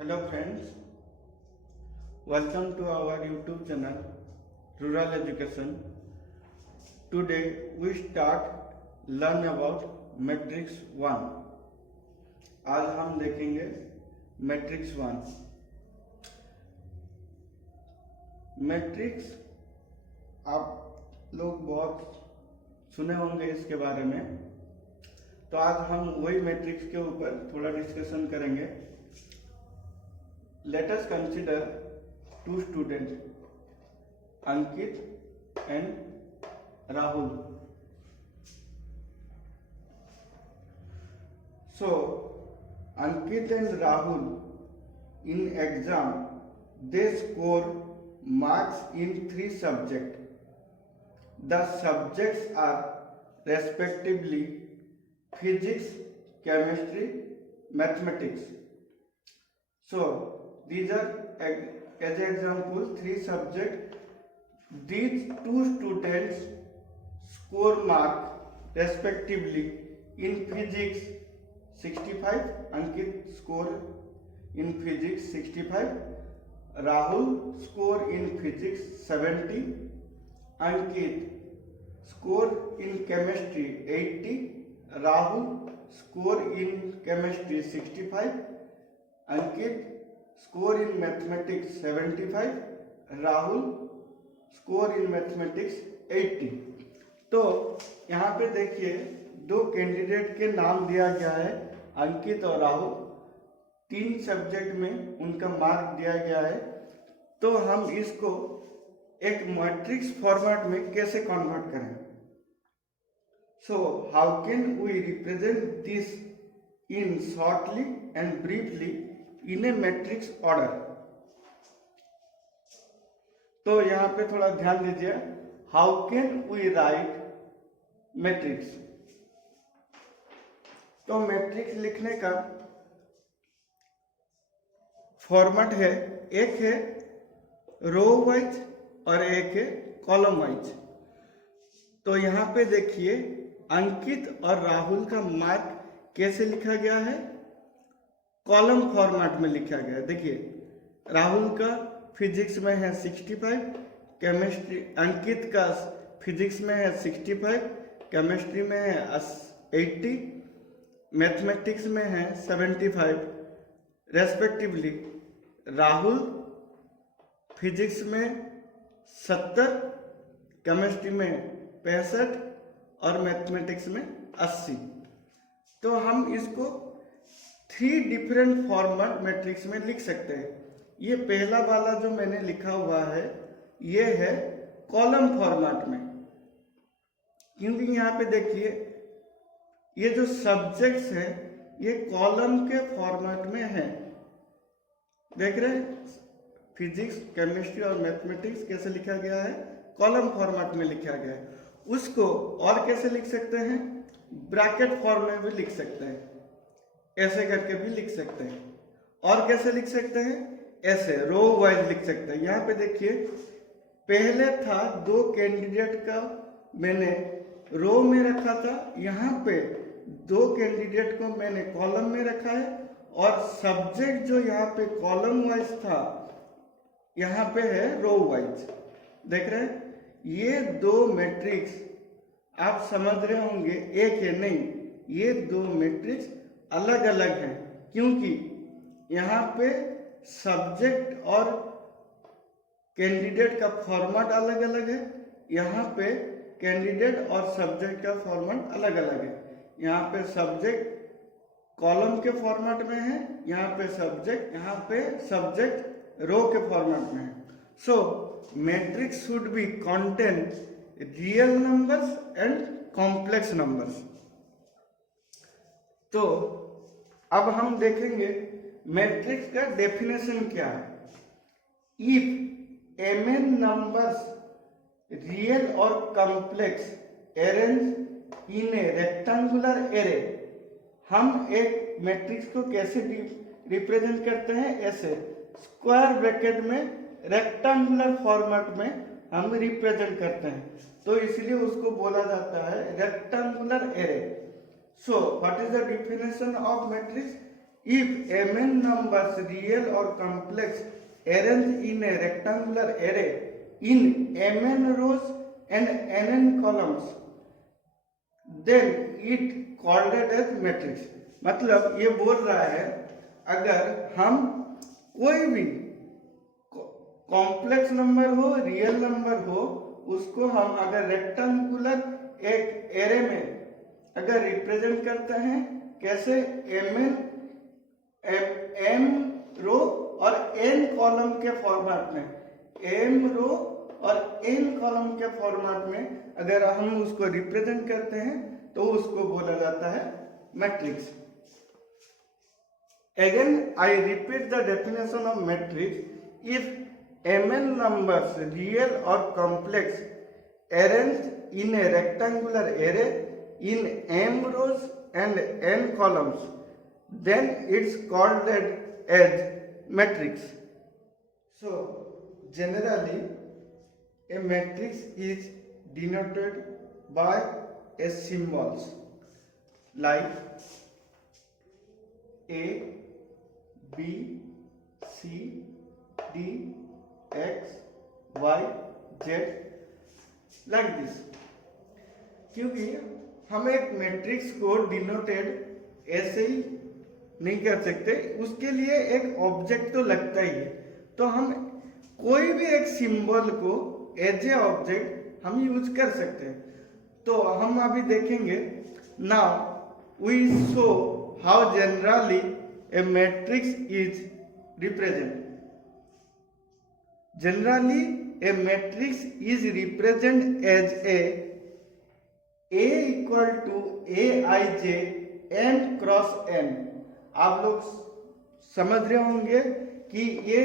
Hello friends, welcome to our YouTube channel Rural Education. Today we learn about Matrix 1. आज हम देखेंगे Matrix 1. Matrix आप लोग बहुत सुने होंगे इसके बारे में, तो आज हम वही मैट्रिक्स के ऊपर थोड़ा डिस्कशन करेंगे. Let us consider two students, Ankit and Rahul. So, Ankit and Rahul in exam they score marks in 3 subjects. The subjects are respectively physics, chemistry, mathematics. So, these are as example 3 subjects. These 2 students score mark respectively in physics 65. Ankit score in physics 65. Rahul score in physics 70. Ankit score in chemistry 80. Rahul score in chemistry 65. Ankit score in mathematics 75. Rahul score in mathematics 80. तो यहाँ पे देखिए 2 candidate के नाम दिया गया है, अंकित और राहुल. 3 सब्जेक्ट में उनका मार्क दिया गया है. तो हम इसको एक मैट्रिक्स फॉर्मेट में कैसे कन्वर्ट करें? So how can we represent this in shortly and briefly in a matrix order? तो यहां पे थोड़ा ध्यान दीजिए. How can we write matrix? तो मैट्रिक्स लिखने का फॉर्मेट है, एक है रो वाइज और एक है कॉलम वाइज. तो यहां पे देखिए अंकित और राहुल का मार्क कैसे लिखा गया है? कॉलम फॉर्मेट में लिखा गया है. देखिए राहुल का फिजिक्स में है 65, केमिस्ट्री अंकित का फिजिक्स में है 65, केमिस्ट्री में है 80, मैथमेटिक्स में है 75 रेस्पेक्टिवली. राहुल फिजिक्स में 70, केमिस्ट्री में 65 और मैथमेटिक्स में 80. तो हम इसको 3 डिफरेंट फॉर्मेट मैट्रिक्स में लिख सकते हैं. ये पहला वाला जो मैंने लिखा हुआ है ये है कॉलम फॉर्मेट में, क्योंकि यहाँ पे देखिए ये जो सब्जेक्ट्स हैं ये कॉलम के फॉर्मेट में है. देख रहे हैं फिजिक्स, केमिस्ट्री और मैथमेटिक्स कैसे लिखा गया है? कॉलम फॉर्मेट में लिखा गया है. उसको और कैसे लिख सकते हैं? ब्रैकेट फॉर्म में भी लिख सकते हैं, ऐसे करके भी लिख सकते हैं. और कैसे लिख सकते हैं? ऐसे रो वाइज लिख सकते हैं. यहाँ पे देखिए पहले था 2 कैंडिडेट का मैंने रो में रखा था, यहाँ पे 2 कैंडिडेट को मैंने कॉलम में रखा है, और सब्जेक्ट जो यहाँ पे कॉलम वाइज था यहाँ पे है रो वाइज. देख रहे हैं ये 2 मैट्रिक्स आप समझ रहे होंगे एक है, नहीं, ये 2 मैट्रिक्स अलग अलग हैं, क्योंकि यहाँ पे सब्जेक्ट और कैंडिडेट का फॉर्मेट अलग अलग है, यहाँ पे कैंडिडेट और सब्जेक्ट का फॉर्मेट अलग अलग है. यहाँ पे सब्जेक्ट कॉलम के फॉर्मेट में है, यहाँ पे सब्जेक्ट रो के फॉर्मेट में है. So matrix should be contain real numbers and complex numbers. तो अब हम देखेंगे मैट्रिक्स का डेफिनेशन क्या है. इफ mn नंबर्स रियल और complex arrange in a rectangular array. हम एक मैट्रिक्स को कैसे रिप्रेजेंट करते हैं? ऐसे स्क्वायर ब्रैकेट में रेक्टेंगुलर फॉर्मेट में हम रिप्रेजेंट करते हैं, तो इसलिए उसको बोला जाता है rectangular array. So, what is the definition of matrix? If mn numbers real or complex arranged in a rectangular array in mn rows and nn columns, then it called it as matrix. मतलब ये बोल रहा है अगर हम कोई भी complex number हो, रियल नंबर हो, उसको हम अगर रेक्टेंगुलर एक एरे में अगर रिप्रेजेंट करते हैं, कैसे एम रो और एन कॉलम के फॉर्मेट में, एम रो और एन कॉलम के फॉर्मेट में अगर हम उसको रिप्रेजेंट करते हैं तो उसको बोला जाता है matrix. Again, I repeat the definition of matrix. If mn numbers, real or complex, arranged in a rectangular array in m rows and n columns, then it's called as matrix. So, generally, a matrix is denoted by a symbols like A, B, C, D, X, Y, Z like this. क्योंकि हम एक matrix को denoted ऐसे ही नहीं कर सकते, उसके लिए एक ऑब्जेक्ट तो लगता ही है. तो हम कोई भी एक सिंबल को एज ए ऑब्जेक्ट हम यूज कर सकते हैं. तो हम अभी देखेंगे. Now we show how generally a matrix is represented. Generally a matrix is represented as A equal to Aij n cross n. आप लोग समझ रहे होंगे कि ये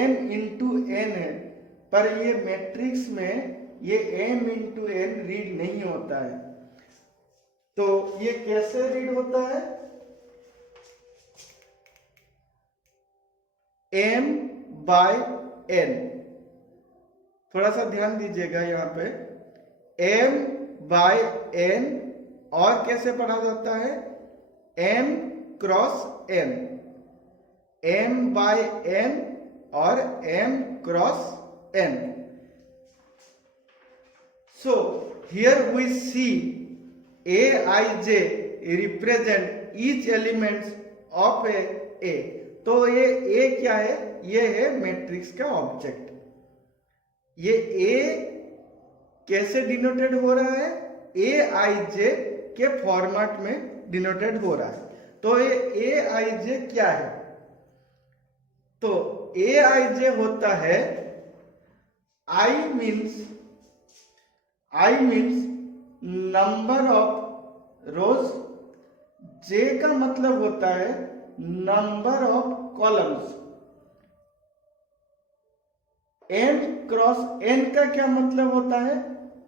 m इंटू n है, पर ये मैट्रिक्स में ये m इंटू n रीड नहीं होता है. तो ये कैसे रीड होता है? m by n. थोड़ा सा ध्यान दीजिएगा यहाँ पे. m by n और कैसे पढ़ा जाता है? m cross n. m by n और m cross n. So here we see aij represent each element of a. तो ये ए क्या है? ये है मैट्रिक्स का ऑब्जेक्ट. ये ए कैसे डिनोटेड हो रहा है? ए आई जे के फॉर्मेट में डिनोटेड हो रहा है. तो ये ए आई जे क्या है? तो ए आई जे होता है I means number of rows. J का मतलब होता है number of columns. m cross n का क्या मतलब होता है?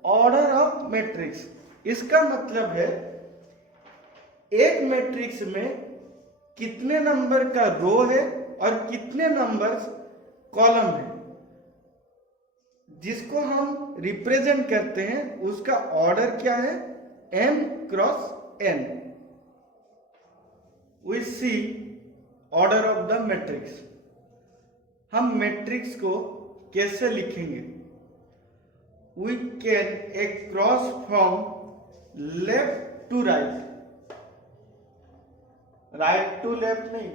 Order of matrix. इसका मतलब है एक मैट्रिक्स में कितने नंबर का रो है और कितने नंबर्स कॉलम है, जिसको हम रिप्रेजेंट करते हैं, उसका ऑर्डर क्या है? m cross n. We see order of the matrix. हम मैट्रिक्स को कैसे लिखेंगे? We can a cross from left to right. right to left नहीं,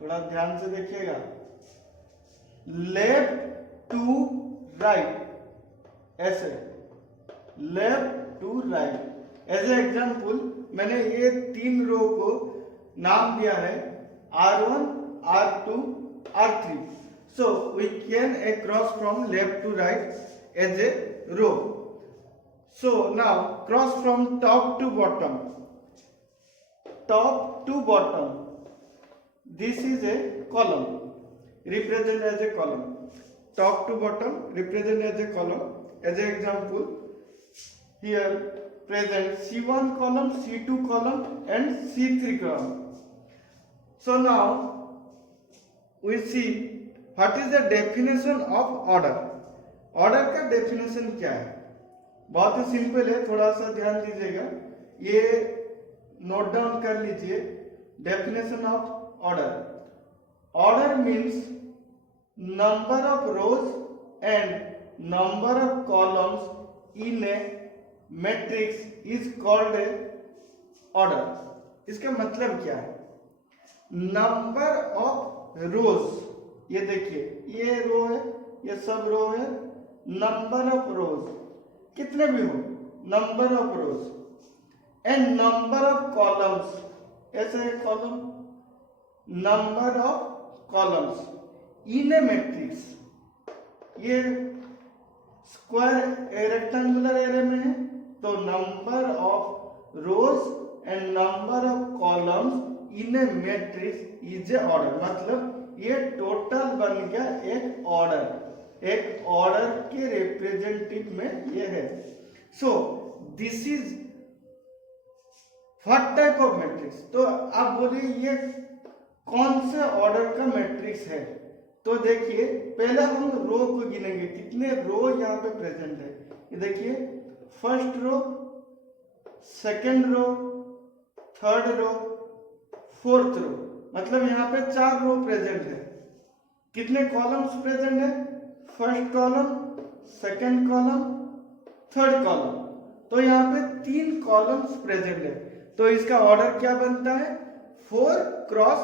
थोड़ा ध्यान से देखिएगा. left to right, ऐसे left to right. As a example मैंने ये तीन रो को नाम दिया है R1, R2, R3. So we can cross from left to right as a row. So now cross from top to bottom. Top to bottom. This is a column. Represent as a column. Top to bottom represent as a column. As an example, here present C1 column, C2 column and C3 column. So now we see what is the definition of order. Order का definition क्या है? बहुत ही simple है, थोड़ा सा ध्यान दीजिएगा. ये नोट डाउन कर लीजिए. Definition of order. Order means number of rows and number of columns in a matrix is called a order. इसका मतलब क्या है? नंबर ऑफ रोज, ये देखिए ये रो है, ये सब रो है, नंबर ऑफ रोज कितने भी हो, number of rose and number of columns, ऐसे है column, number of columns in a matrix. ये स्क्वायर रेक्टेंगुलर एरे में है तो number of rose and number of columns in a matrix is a order. मतलब ये टोटल बन गया एक ऑर्डर, एक ऑर्डर के रिप्रेजेंटेटिव में ये है। So this is what type of matrix. तो आप बोलिए ये कौन से ऑर्डर का मैट्रिक्स है? तो देखिए पहले हम रो को गिनेंगे, कितने रो यहाँ पे प्रेजेंट है। ये देखिए first row, second row, third row, fourth row, मतलब यहाँ पे 4 रो प्रेजेंट है। कितने कॉलम्स प्रेजेंट है? First column, second column, third column, तो यहाँ पे 3 कॉलम्स प्रेजेंट है। तो इसका ऑर्डर क्या बनता है? 4 क्रॉस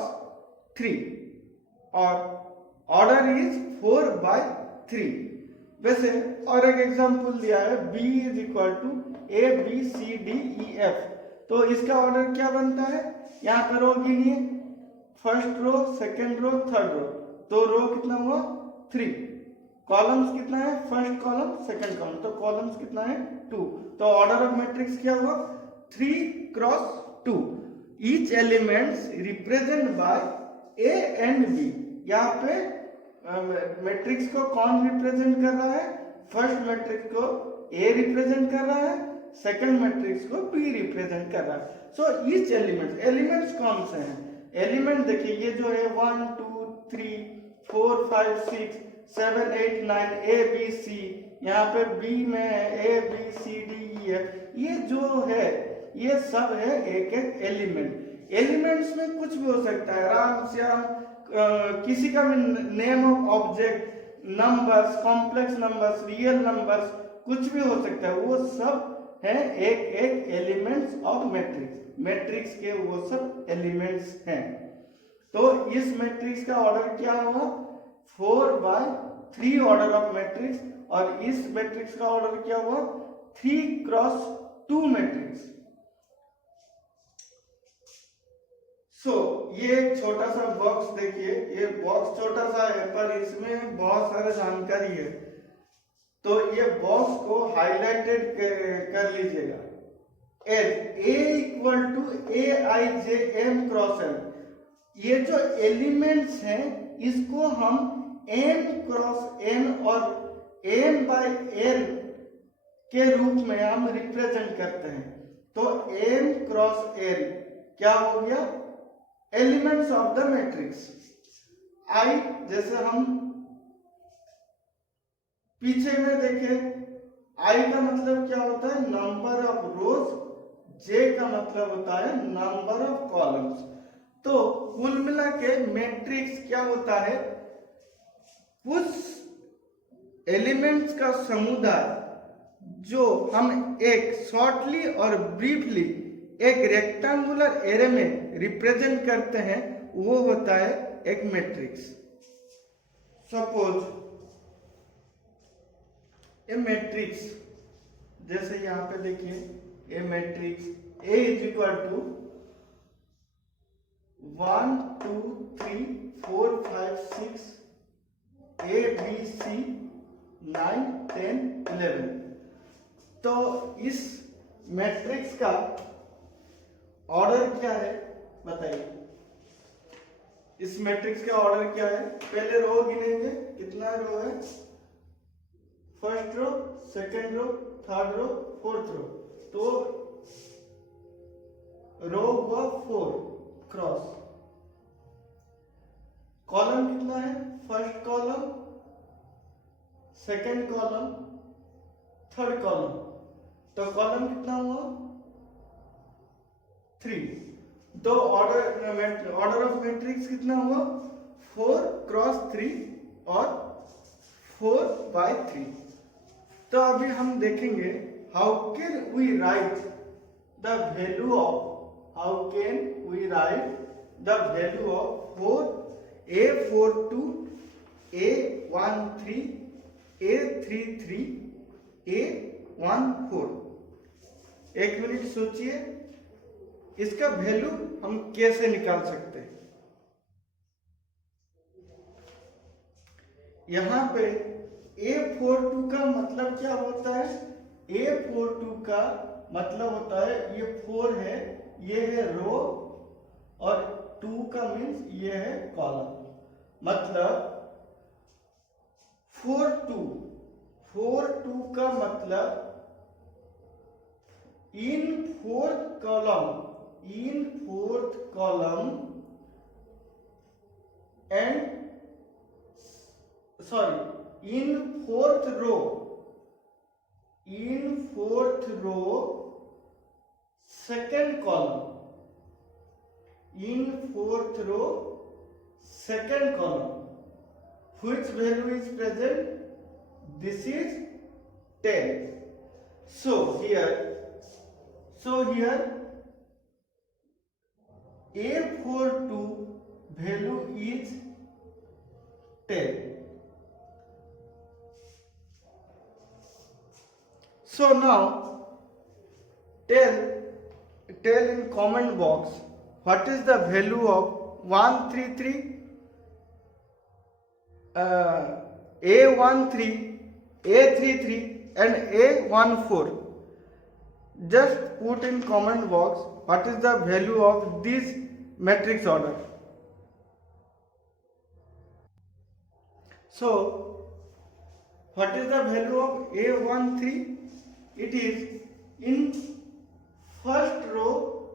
3 और ऑर्डर इज 4/3। वैसे और एक एग्जांपल दिया है B is equal to ABCDEF, तो इसका ऑर्डर क्या बनता है? यहाँ पर रो गिनिए, first row, second row, third row, तो रो कितना हुआ? 3। कॉलम्स कितना है? फर्स्ट कॉलम, सेकंड कॉलम, तो कॉलम्स कितना है? 2। तो ऑर्डर ऑफ मैट्रिक्स क्या हुआ? 3 cross 2। Each elements represent by A and B। यहाँ पे मैट्रिक्स को कौन रिप्रेजेंट कर रहा है? फर्स्ट मैट्रिक्स को A रिप्रेजेंट कर रहा है, सेकंड मैट्रिक्स को B रिप्रेजेंट कर रहा है। सो ईच एलिमेंट्स कौन से हैं? एलिमेंट देखिए ये जो है 1 2 3 4 5 6 7 8 9 A B C, यहाँ पे B में है A B C D E F, ये जो है ये सब है एक एक एलिमेंट। एलिमेंट्स में कुछ भी हो सकता है, राम श्याम, किसी का भी name of object, numbers, complex numbers, real numbers, कुछ भी हो सकता है, वो सब है एक एक एलिमेंट्स ऑफ मैट्रिक्स। मैट्रिक्स के वो सब एलिमेंट्स हैं। तो इस मैट्रिक्स का ऑर्डर क्या हुआ? 4/3 ऑर्डर ऑफ मैट्रिक्स, और इस मैट्रिक्स का ऑर्डर क्या हुआ? 3 क्रॉस 2 मैट्रिक्स। सो ये एक छोटा सा बॉक्स देखिए, ये बॉक्स छोटा सा है पर इसमें बहुत सारे जानकारी है, तो ये बॉक्स को हाईलाइटेड कर लीजिएगा। As A equal to AIJM cross M, ये जो एलिमेंट्स हैं इसको हम M क्रॉस N और M/N के रूप में हम रिप्रेजेंट करते हैं। तो M क्रॉस N क्या हो गया? Elements of the matrix. I जैसे हम पीछे में देखें, I का मतलब क्या होता है? नंबर ऑफ रोज, J का मतलब होता है नंबर ऑफ कॉलम्स। तो कुल मिला के मैट्रिक्स क्या होता है? उस एलिमेंट्स का समुदाय जो हम एक शॉर्टली और ब्रीफली एक रेक्टेंगुलर एरे में रिप्रेजेंट करते हैं, वो होता है एक मैट्रिक्स। सपोज ए मैट्रिक्स, जैसे यहाँ पे देखिए A matrix A is equal to 1 2 3 4 5 6 A B C 9 10 11। तो इस मैट्रिक्स का ऑर्डर क्या है बताइए? इस मैट्रिक्स का ऑर्डर क्या है? पहले रो गिनेंगे, कितना रो है? First row, second row, third row, fourth row, तो रो हुआ 4 क्रॉस। कॉलम कितना है? First column, second column, third column, तो कॉलम कितना हुआ? 3। तो ऑर्डर ऑफ मैट्रिक्स कितना हुआ 4x3 और 4/3। तो अभी हम देखेंगे how can we write the value of A42, A13, A33, A14। एक मिनट सोचिए, इसका वैल्यू हम कैसे निकाल सकते हैं। यहां पे A42 का मतलब क्या होता है? A42 का मतलब होता है ये 4 है, ये है रो, और 2 का मीन्स ये है कॉलम। मतलब 42 का मतलब in fourth column and in fourth row second column, which value is present? This is 10. So here A42 value is 10. So now tell in comment box what is the value of 133, A13, A33 and A14. Just put in comment box what is the value of this matrix order. So what is the value of A13? It is in first row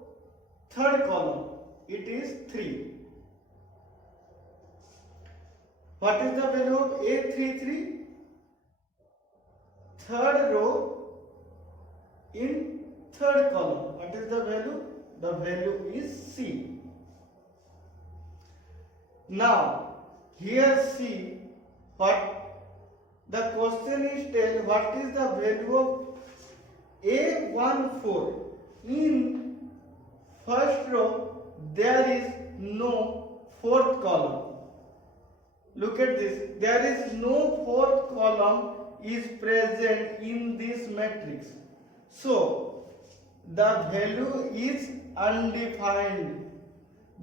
third column, it is 3. What is the value of A33? Third row in third column. What is the value? The value is C. Now here see what the question is tell what is the value of A14. In first row there is no fourth column. Look at this, there is no fourth column is present in this matrix. So the value is undefined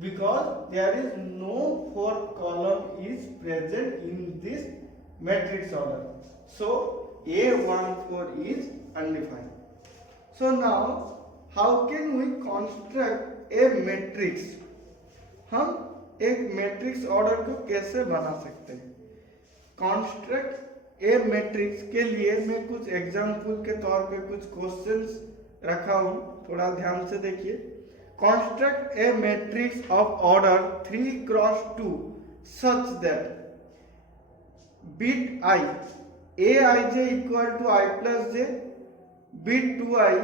because there is no fourth column is present in this matrix order. So A14 is undefined. So now how can we construct a matrix? हम एक matrix order को कैसे बना सकते हैं? Construct ए matrix के लिए मैं कुछ एग्जाम्पल के तौर पे कुछ क्वेश्चंस रखा हूं, थोड़ा ध्यान से देखिए। Construct A matrix of order 3x2 such that bit I aij equal to I plus j, bit 2i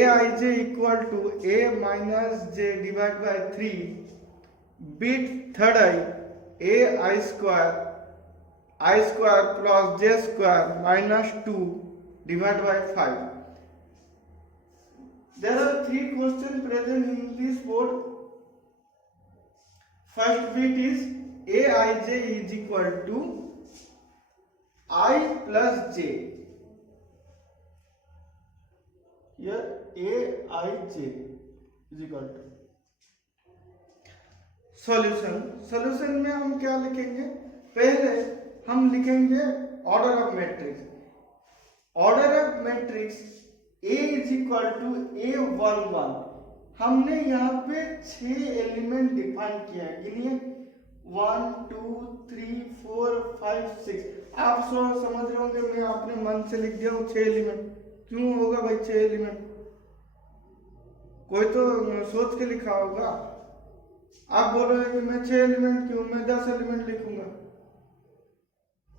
aij equal to a minus j divided by 3, bit third I square plus j square minus 2 divided by 5. There are 3 questions present in this board. First bit is aij is equal to I plus j. Here aij is equal to solution में हम क्या लिखेंगे? पहले हम लिखेंगे order of matrix. Order of matrix A is equal to A11। हमने यहाँ पे 6 एलिमेंट डिफाइन किया है, गिनिए 1 2 3 4 5 6। आप समझ रहे होंगे मैं अपने मन से लिख दिया हूँ 6 एलिमेंट। क्यों होगा भाई 6 एलिमेंट? कोई तो सोच के लिखा होगा। आप बोलोगे कि मैं 6 एलिमेंट क्यों, मैं 10 एलिमेंट लिखूंगा।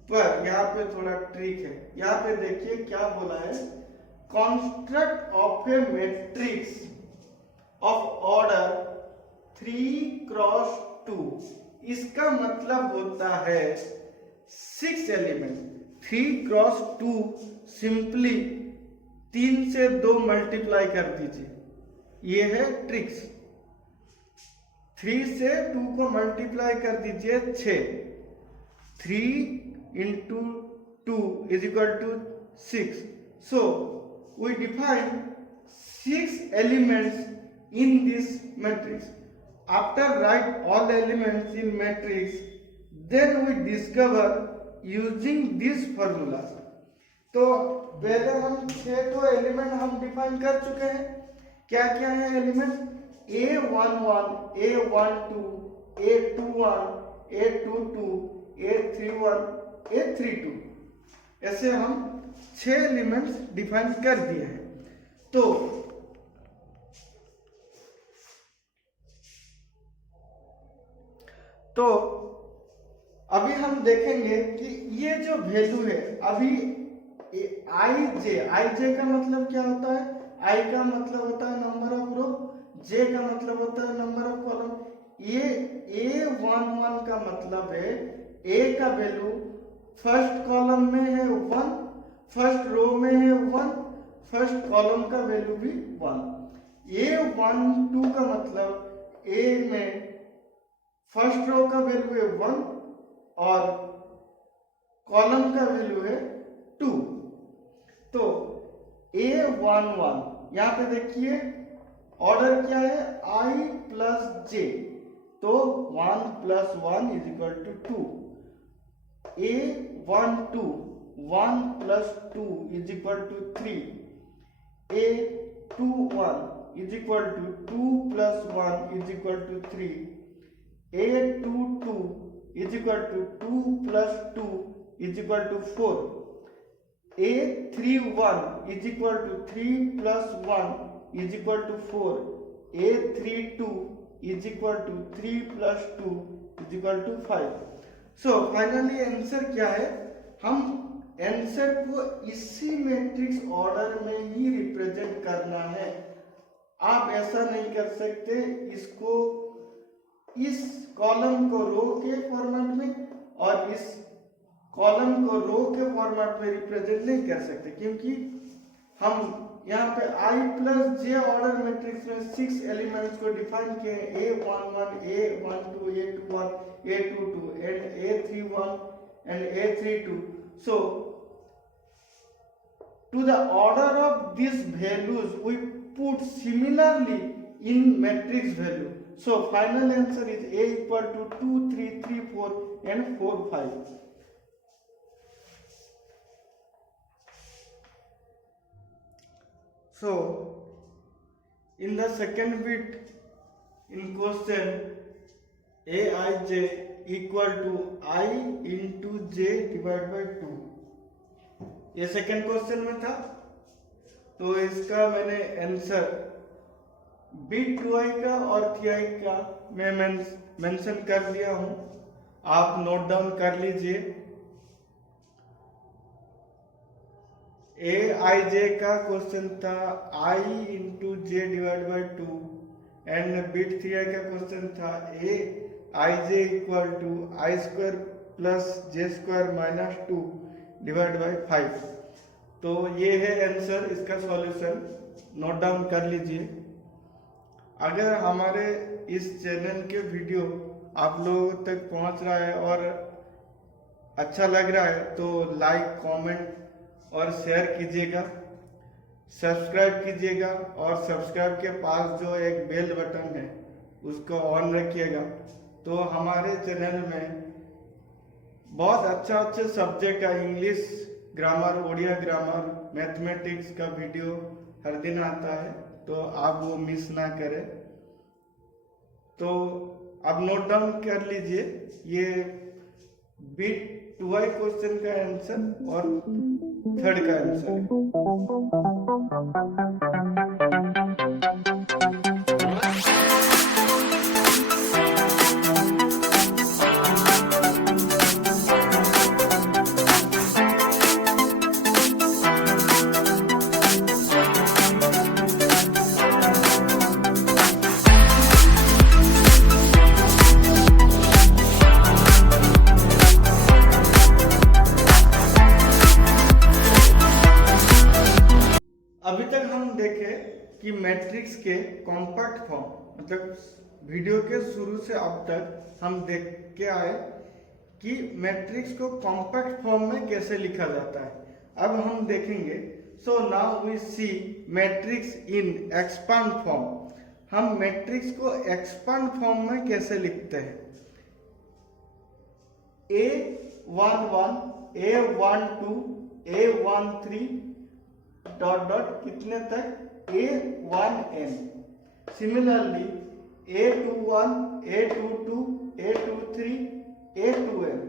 पर यहाँ पे थोड़ा ट्रिक है। यहाँ पे देखिए क्या बोला है, construct of A matrix of order 3x2, इसका मतलब होता है 6 एलिमेंट। 3x2 सिंपली 3 से 2 मल्टीप्लाई कर दीजिए, ये है ट्रिक्स। 3 से 2 को मल्टीप्लाई कर दीजिए 6, 3 into 2 is equal to 6. So we define 6 elements in this matrix. After write all elements in matrix, then we discover using this formula. तो पहले हम 6 को एलिमेंट हम डिफाइन कर चुके हैं। क्या क्या है element? A11, A12, A21, A22, A31, A32, ऐसे हम 6 एलिमेंट्स डिफाइन कर दिए हैं। तो अभी हम देखेंगे कि ये जो वैल्यू है, अभी आई जे का मतलब क्या होता है? आई का मतलब होता है नंबर ऑफ रो, जे का मतलब होता है नंबर ऑफ कॉलम। ये A11 का मतलब है ए का वैल्यू फर्स्ट कॉलम में है 1, फर्स्ट रो में है 1, फर्स्ट कॉलम का वैल्यू भी 1। A12 का मतलब ए में फर्स्ट रो का वैल्यू है 1 और कॉलम का वैल्यू है 2। तो A11 यहाँ पे देखिए ऑर्डर क्या है? I प्लस जे, तो 1 plus 1 is equal to 2। A12 1 plus 2 is equal to 3। A21 is equal to 2 plus 1 is equal to 3। A22 is equal to 2 plus 2 is equal to 4. A31 is equal to 3 plus 1 is equal to 4. A32 is equal to 3 plus 2 is equal to 5. So finally answer क्या है? हम answer को इसी matrix order में ही represent करना है। आप ऐसा नहीं कर सकते, इसको इस कॉलम को रो के फॉर्मेट में और इस कॉलम को रो के फॉर्मेट में रिप्रेजेंट नहीं कर सकते, क्योंकि हम यहाँ पे I plus J order matrix में 6 एलिमेंट्स को डिफाइन किए हैं। A11, A12, A21, A22 and A31 and A32. So to the order of these values we put similarly in matrix value. So final answer is A equal to 2, 3, 3, 4 and 4, 5. So in the second bit in question Aij equal to I into j divided by 2, ये second question में था। तो इसका मैंने answer bit 2i का और 3i का मैं मेंशन कर दिया हूं, आप नोट डाउन कर लीजिए। Aij का क्वेश्चन था I into J divide by 2 and बिट 3i का क्वेश्चन था Aij equal to I square plus J square minus 2 divide by 5। तो ये है आंसर, इसका सॉल्यूशन नोट डाउन कर लीजिए। अगर हमारे इस चैनल के वीडियो आप लोगों तक पहुंच रहा है और अच्छा लग रहा है तो लाइक, कमेंट और शेयर कीजिएगा, सब्सक्राइब कीजिएगा और सब्सक्राइब के पास जो एक बेल बटन है उसको ऑन रखिएगा। तो हमारे चैनल में बहुत अच्छे सब्जेक्ट का English grammar, Odia grammar, mathematics का वीडियो हर दिन आता है, तो आप वो मिस ना करें। तो अब नोट डाउन कर लीजिए ये बिट 2i क्वेश्चन का आंसर और थर्ड का आंसर। मैट्रिक्स के कॉम्पैक्ट फॉर्म, मतलब वीडियो के शुरू से अब तक हम देख के आए कि मैट्रिक्स को कॉम्पैक्ट फॉर्म में कैसे लिखा जाता है। अब हम देखेंगे। So now we see matrix in expand form. हम मैट्रिक्स को एक्सपांड फॉर्म में कैसे लिखते हैं। A11, A12, A13 dot dot कितने तक A1n। Similarly A21, A22, A23, A2n,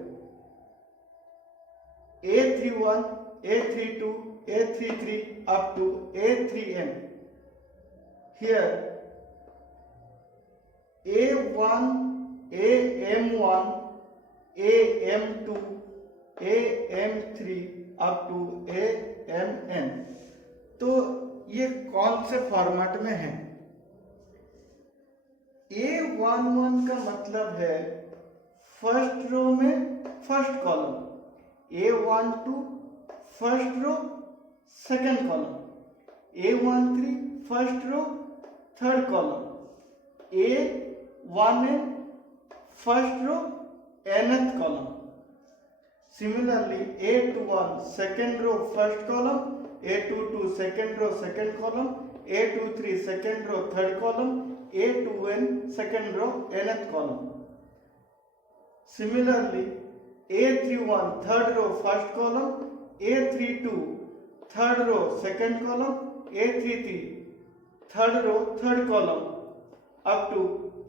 A31, A32, A33 up to A3n. Here A1, AM1, AM2, AM3 up to AMN। तो ये कौन से फॉर्मेट में है। A11 का मतलब है फर्स्ट रो में first column, A12 first row second column, A13 first row third column, A1n first row nth column. Similarly A21 second row first column, A22 second row second column, A23 second row third column, A2n second row nth column. Similarly A31 third row first column, A32 third row second column, A33 third row third column up to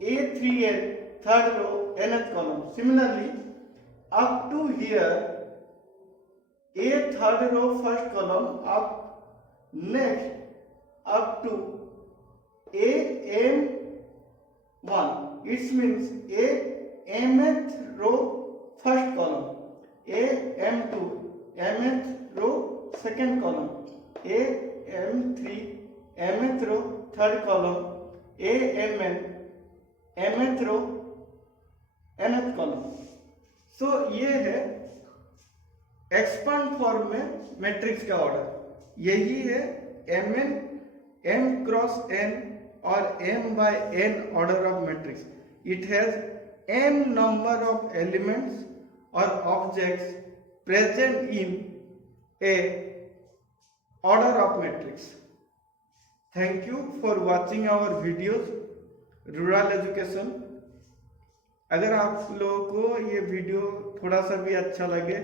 A3n third row nth column. Similarly, up to here A third row first column up next up to AM1. It means A mth row first column, AM2 mth row second column, AM3 mth row third column, AMN mth row nth column. So ये है expand form में matrix का order. यही है mn, m cross n और m by n order of matrix. It has m number of elements और objects present in a order of matrix. Thank you for watching our videos rural education. अगर आप लोगों को ये video थोड़ा सा भी अच्छा लगे,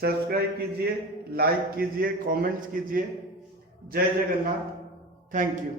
सब्सक्राइब कीजिए, लाइक कीजिए, कमेंट्स कीजिए। जय जगन्नाथ। Thank you.